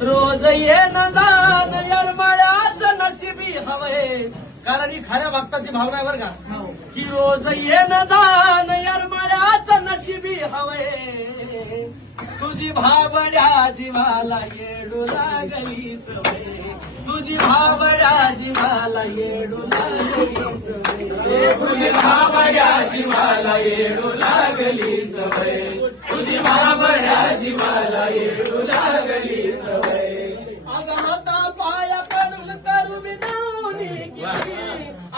रोज येणं जाण येरमाळ्याचं नशिबी हवंय. कारण ही खऱ्या भक्ताची भावना आहे बरं का, की रोज येणं जाण येरमाळ्याचं नशिबी हवंय. तुझी भाबड्या जीवाला येडू लागली सवय. तुझी भाबड्या जीवाला येडू लागली सवय. तुझी भाबड्या जीवाला येडू लागली सवय. तुझी भाबड्या जीवाला येडू लागली सवय. अग हाता पाया पडून करू विनवणी किती.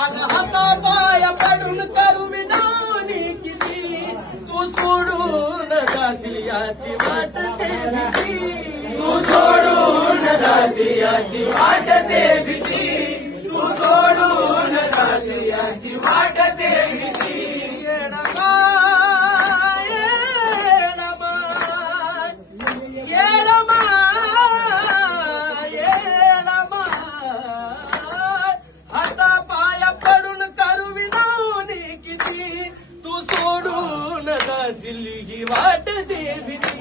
अग हाता पाया पडून करू विनवणी किती. तू सोडून जाशील याची वाट ते भीती. तू सोडून जाशील याची वाट ते भीती. तू सोडून जाशील याची वाट ते भीती. येडमा येडमा येडमा येडमा हाता पाया पडून करू विनवणी किती. तू सोडून जाशील ही वाट ते भीती.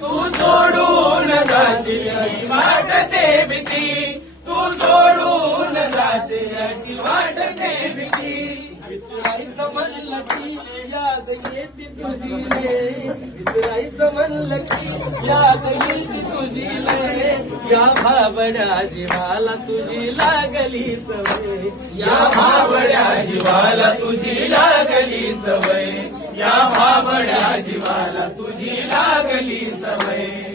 तू सोडून जाशील ही वाट ते भीती. तू सोडून जाशील याची वाट ते भीती. विसरायचं म्हणलं की याद येते तुझी रे. विसरायचं म्हणलं की याद येते तुझी रे. या भाबड्या जीवाला तुझी लागली सवय. या भाबड्या जीवाला तुझी लागली सवय. या भाबड्या जीवाला तुझी लागली सवय.